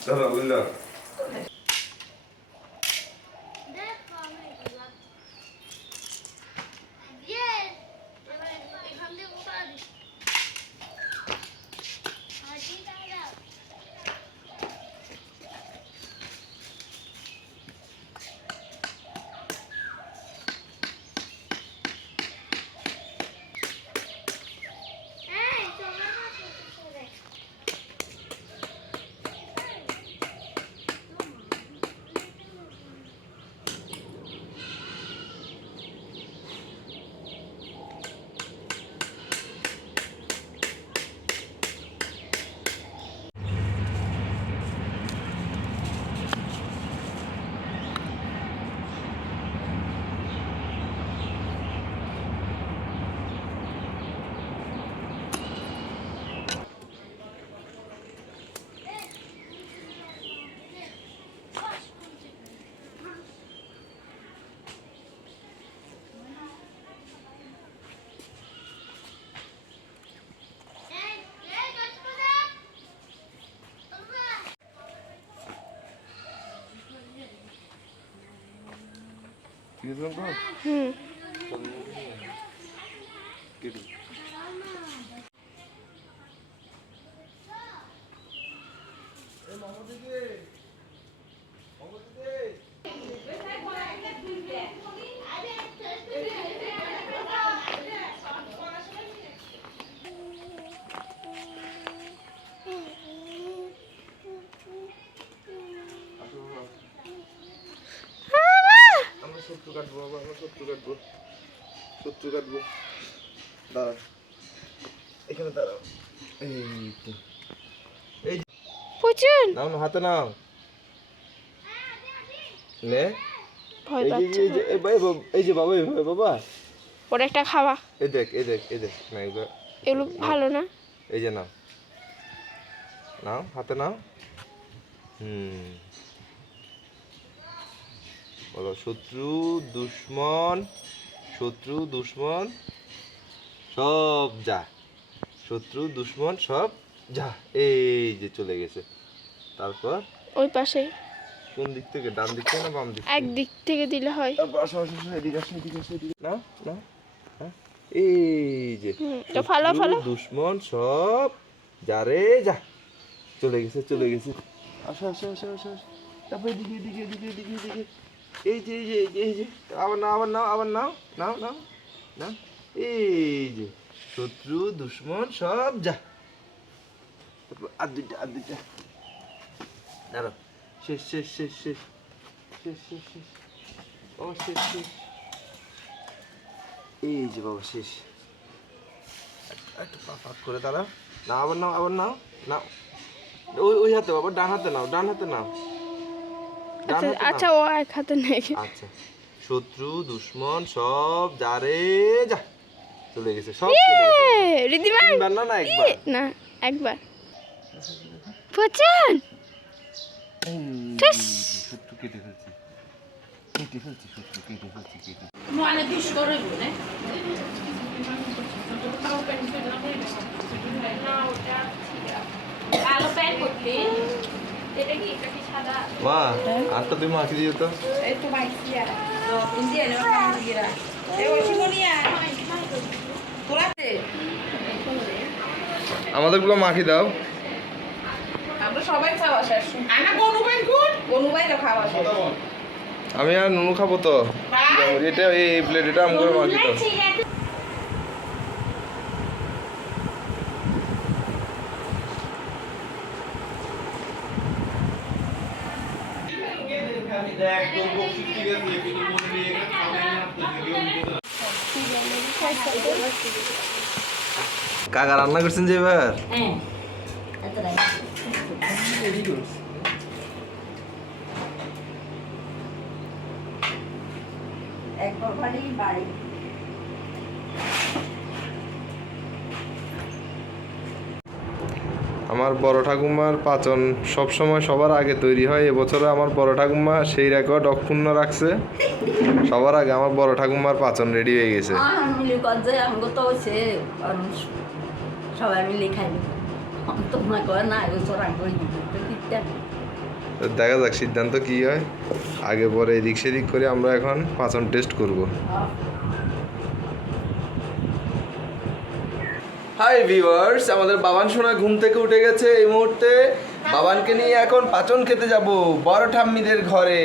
দাদা বুঝলাম এখান থেকে কোথায় দিস হাঁটি দাঁড়া এই তোমরা না করে এই এই গাছপালা তোমরা ঠিক আছে তো কেটে আমরা শত্রু কাটবো বাবা আমরা শত্রু কাটবো। শত্রু কাটবো। দাঁড়া এখানে দাঁড়াও। এই তো এই যে- প্রচুর। নাও না হাতে নাও। নে। ভয় পাচ্ছে এই যে বাবা- এই বাবা ওর একটা খাওয়া। এই দেখ এই দেখ এই দেখ না এগুলো এগুলো ভালো না? এই যে নাও। নাও হাতে নাও। হুম। বলো শত্রু দুশ্মন শত্রু দুশ্মন সব যা। শত্রু দুশ্মন সব যা। এই যে চলে গেছে। তারপর? ওই পাশে কোন দিক থেকে? ডান দিক থেকে না বাম দিক থেকে? একদিক থেকে দিলে হয়। না না হ্যাঁ এই যে ফালো ফালো দুশ্মন সব যারে যা। চলে গেছে চলে গেছে। আসো আসো আসো আসো। তারপর এদিকে এদিকে এদিকে এদিকে এদিকে। এই যে এই যে এই যে এই যে, আবার নাও আবার নাও আবার নাও নাও নাও না এই যে, শত্রু, দুশ্মন, সব যা। আর দুইটা আর দুইটা। দাঁড়াও। শেষ শেষ শেষ শেষ। শেষ শেষ শেষ। ও, শেষ শেষ। এই যে, বাবা, শেষ। একটু পা করে দাঁড়াও। না আবার নাও আবার নাও নাও। ওই ওই হাতে বাবা, ডান হাতে নাও, ডান হাতে নাও। আচ্ছা আচ্ছা ও এক হাতে নেই। আচ্ছা। শত্রু দুশ্মন সব যারে যা চলে গেছে সব এ, রিদিমা না না একবার? না একবার। প্রচুর! শত্রু কেটে ফেলছি। কেটে ফেলছি শত্রু কেটে ফেলছি কেটে মানে বিষ করে বলে কালো প্যান্ট করতে এটা কি এটা কি সাদা মা আটটা তুমি মাখি দিও তো একটু মাইছি আর ইন্ডিয়া নো কামগিরা এ ওশিমনিয়া তোরাতে? আমাদেরগুলো মাখি দাও। আমরা সবাই খাওয়া শেষ খাওয়া শেষ আমি আর নুনু খাব তো। এটা এই প্লেট এটা আমি করে মাখি তো কাকা রান্না করছেন যে এবার? হ্যাঁ। একবার বাড়ি। আমার বড় ঠাকুমার পাচন সব সময় সবার আগে তৈরি হয়। এবছরে আমার বড় ঠাকুমা সেই রেকর্ড অক্ষুণ্ণ রাখছে। সবার আগে আমার বড় ঠাকুমার পাচন রেডি হয়ে গেছে। সবাই মিলে খাই দেখা যাক সিদ্ধান্ত কি হয়। আগে পরে এদিক সেদিক করে আমরা এখন পাচন টেস্ট করব। হাই ভিউয়ার্স আমাদের বাবান সোনা ঘুম থেকে উঠে গেছে এই মুহূর্তে। বাবানকে নিয়ে এখন পাচন খেতে যাব বড় ঠাম্মিদের ঘরে।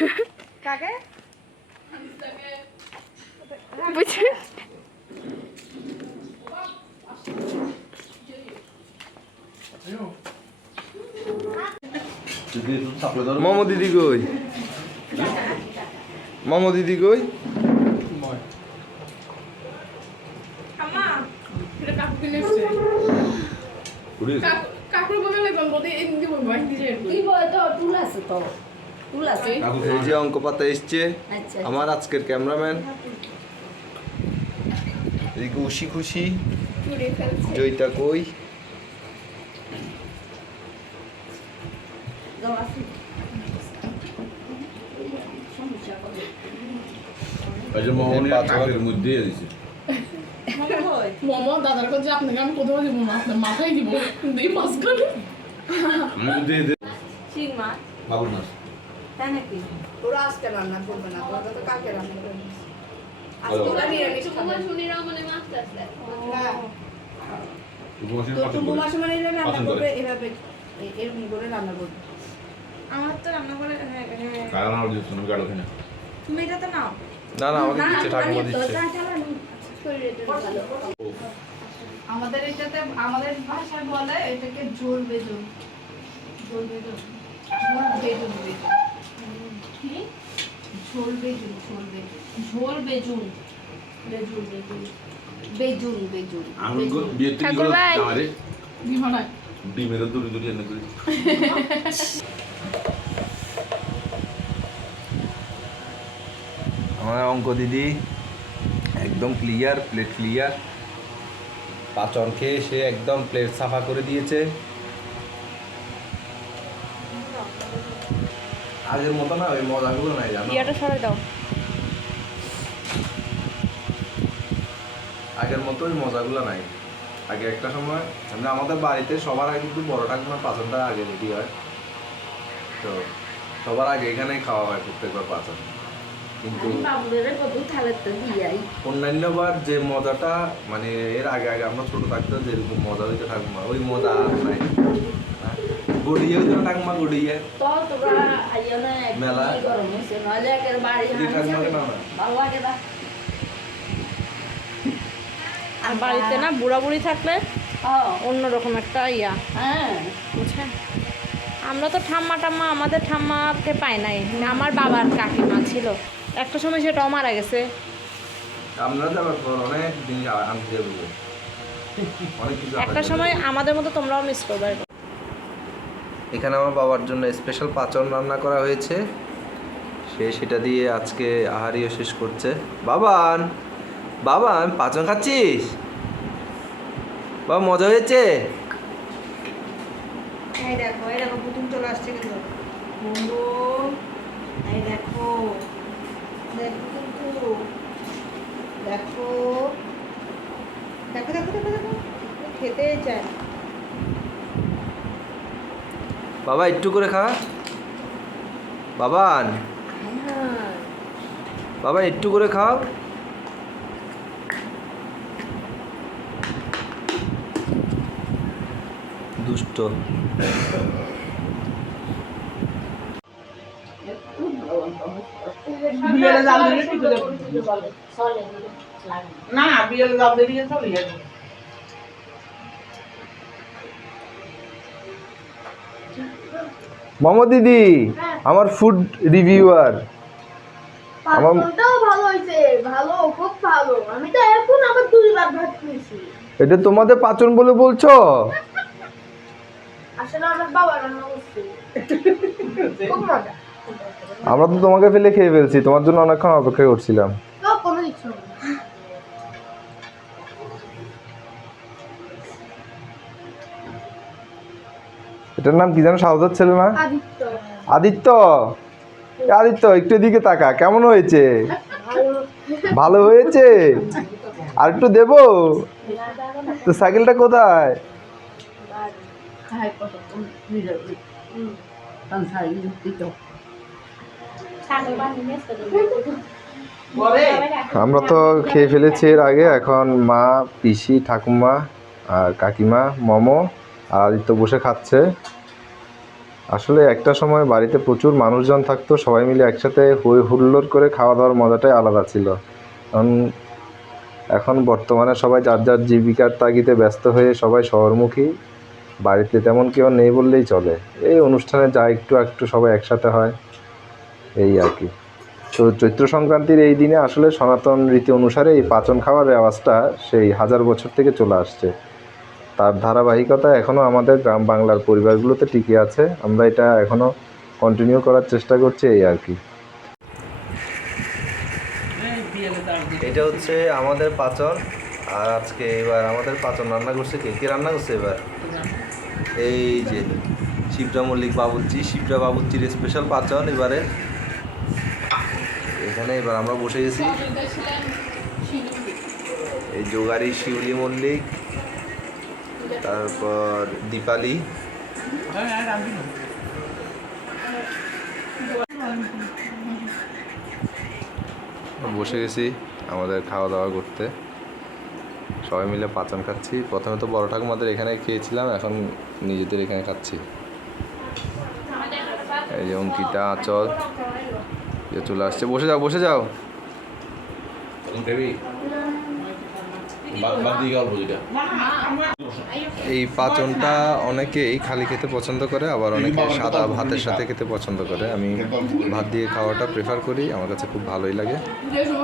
কাকে? বুঝছি মমো দিদি কই? মমো দিদি কই? কাকুর বলে এক দিদি কি বই তো টুল আছে তো। এই যে অঙ্ক পাতা এসছে। আচ্ছা আমার আজকের ক্যামেরাম্যান। এদিকে উশি খুশি। জয়িতা কই? মধ্যে মোমো দাদার কাছে আপনাকে আমি কোথাও দিব না আপনার মাথায় দিব। দিয়ে বাবুর মাছ। তাই নাকি? ওরা আজকে রান্না করবে না ওরা তো কালকে রান্না করবে। আজকে ওরা নিরামিষ খাবে। হ্যাঁ। উপবাসের তো পাচন টুকু করে। মাসে মানে রান্না করবে এভাবে এরকম করে রান্না করবে। আমার তো রান্না করে হ্যাঁ হ্যাঁ। কারণ আমার দিচ্ছে? না গাড়ো কিনা তুমি এটা তো নাও। না না আমাকে দিচ্ছে ঠাকুমা দিচ্ছে। আমাদের এটাতে আমাদের ভাষায় বলে এটাকে ঝোল বেজুন ঝোল বেজুন ঝোল বেজুন বেজুন কি? ঝোল বেজুন ঝোল বেজুন ঝোল বেজুন বেজুন বেজুন আমি। ডিমের এনে করি। আমার অঙ্ক দিদি একদম ক্লিয়ার প্লেট ক্লিয়ার পাচন খেয়ে সে একদম প্লেট সাফা করে দিয়েছে। আগের মতো না ওই মজাগুলো নাই জানো? ইয়াটা সরাই দাও। আগের মতো ওই মজাগুলো নাই। আগে একটা সময় আমরা আমাদের বাড়িতে সবার আগে কিন্তু বড় ঠাকুমার পাচনটা আগে রেডি হয়। তো সবার আগে এখানেই খাওয়া হয় প্রত্যেকবার পাচন। কিন্তু দিয়াই। অন্যান্যবার যে মজাটা মানে এর আগে আগে আমরা ছোট থাকতে যেরকম মজা হইতে ঠাকুমা ওই মজা আর নাই। গড়িয়ে হইতো না ঠাকুমা গড়িয়ে। তো তোরা আইও না মেলা। গরম হয়েছে নইলে একের বাড়ি দিদি ঠাকুমাকে না। ভালো লাগে না আর বাড়িতে না বুড়া বুড়ি থাকলে অন্যরকম একটা ইয়া। হ্যাঁ। বুঝছেন? আমরা তো ঠাম্মা টাম্মা আমাদের ঠাম্মাকে পাই নাই। আমার বাবার কাকিমা ছিল। একটা সময় সেটাও মারা গেছে। আমরা যাবার পর অনেক জিনিস আনতে যাব। অনেক কিছু আনতে একটা সময় আমাদের মতো তোমরাও মিস করবে। এখানে আমার বাবার জন্য স্পেশাল পাচন রান্না করা হয়েছে। সে সেটা দিয়ে আজকে আহারিও শেষ করছে। বাবান বাবান পাচন খাচ্ছিস? বাবা, মজা হয়েছে? দেখো দেখো চলে আসছে দেখো দেখো দেখো দেখো দেখো দেখো দেখো, খেতে চায়। বাবা, একটু করে খা। বাবান। বাবা, একটু করে খাও। দুষ্ট। চলে না জাল দিলে সব ইয়ে যাবে। মম দিদি আমার ফুড রিভিউয়ার আমার ভালো হয়েছে। ভালো খুব ভালো। আমি তো এখন আবার দুইবার ভাত খেয়েছি। এটা তোমাদের পাচন বলে বলছো? আসলে আমার বাবা রান্না করছে। খুব মজা। আমরা তো তোমাকে ফেলে খেয়ে ফেলছি তোমার জন্য অনেকক্ষণ অপেক্ষা করছিলাম। এটার নাম কি জানো? সাউদার ছেলে না? আদিত্য। আদিত্য? একটু এদিকে তাকা কেমন হয়েছে? ভালো ভালো হয়েছে? আর একটু দেবো? তো সাইকেলটা কোথায়? আমরা তো খেয়ে ফেলেছি এর আগে এখন মা পিসি ঠাকুমা আর কাকিমা মমো আর আদিত্য বসে খাচ্ছে। আসলে একটা সময় বাড়িতে প্রচুর মানুষজন থাকতো, সবাই মিলে একসাথে হই হুল্লোড় করে খাওয়া দাওয়ার মজাটাই আলাদা ছিল। কারণ এখন বর্তমানে সবাই যার যার জীবিকার তাগিদে ব্যস্ত হয়ে সবাই শহরমুখী। বাড়িতে তেমন কেউ নেই বললেই চলে। এই অনুষ্ঠানে যা একটু একটু সবাই একসাথে হয়, এই আর কি। তো চৈত্র সংক্রান্তির এই দিনে আসলে সনাতন রীতি অনুসারে এই পাচন খাওয়ার রেওয়াজটা সেই হাজার বছর থেকে চলে আসছে। তার ধারাবাহিকতা এখনও আমাদের গ্রাম বাংলার পরিবারগুলোতে টিকে আছে। আমরা এটা এখনও কন্টিনিউ করার চেষ্টা করছি এই আর কি। এটা হচ্ছে আমাদের পাচন। আর আজকে এবার আমাদের পাচন রান্না করছে কে? কে রান্না করছে এবার? এই যে শিবরা মল্লিক বাবুর্চি। শিবরা বাবুর্চির স্পেশাল পাচন এবারে। এখানে এবার আমরা বসে গেছি। এই যোগারি শিউলি মল্লিক। তারপর দীপালি। বসে গেছি আমাদের খাওয়া দাওয়া করতে। সবাই মিলে পাচন খাচ্ছি। প্রথমে তো বড় ঠাকুমাদের এখানে খেয়েছিলাম, এখন নিজেদের এখানে খাচ্ছি। এই যে অঙ্কিতা, আচল, যে চলে আসছে। বসে যাও বসে যাও। তখন এই পাচনটা অনেকেই খালি খেতে পছন্দ করে আবার অনেকে সাদা ভাতের সাথে খেতে পছন্দ করে। আমি ভাত দিয়ে খাওয়াটা প্রেফার করি আমার কাছে খুব ভালোই লাগে।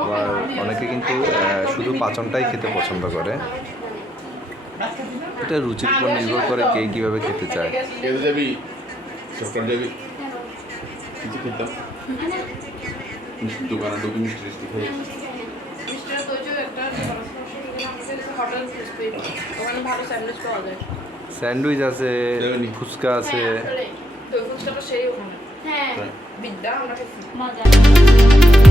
আবার অনেকে কিন্তু শুধু পাচনটাই খেতে পছন্দ করে। এটা রুচির উপর নির্ভর করে কে কীভাবে খেতে চায়। কিছু খেতাম। দোকানে হোটেল খুঁজতে ওখানে ভালো স্যান্ডউইচ পাওয়া যায়। স্যান্ডউইচ আছে ফুচকা আছে। সেই ওখানে। হ্যাঁ। বিদ্যা আমরা মজা।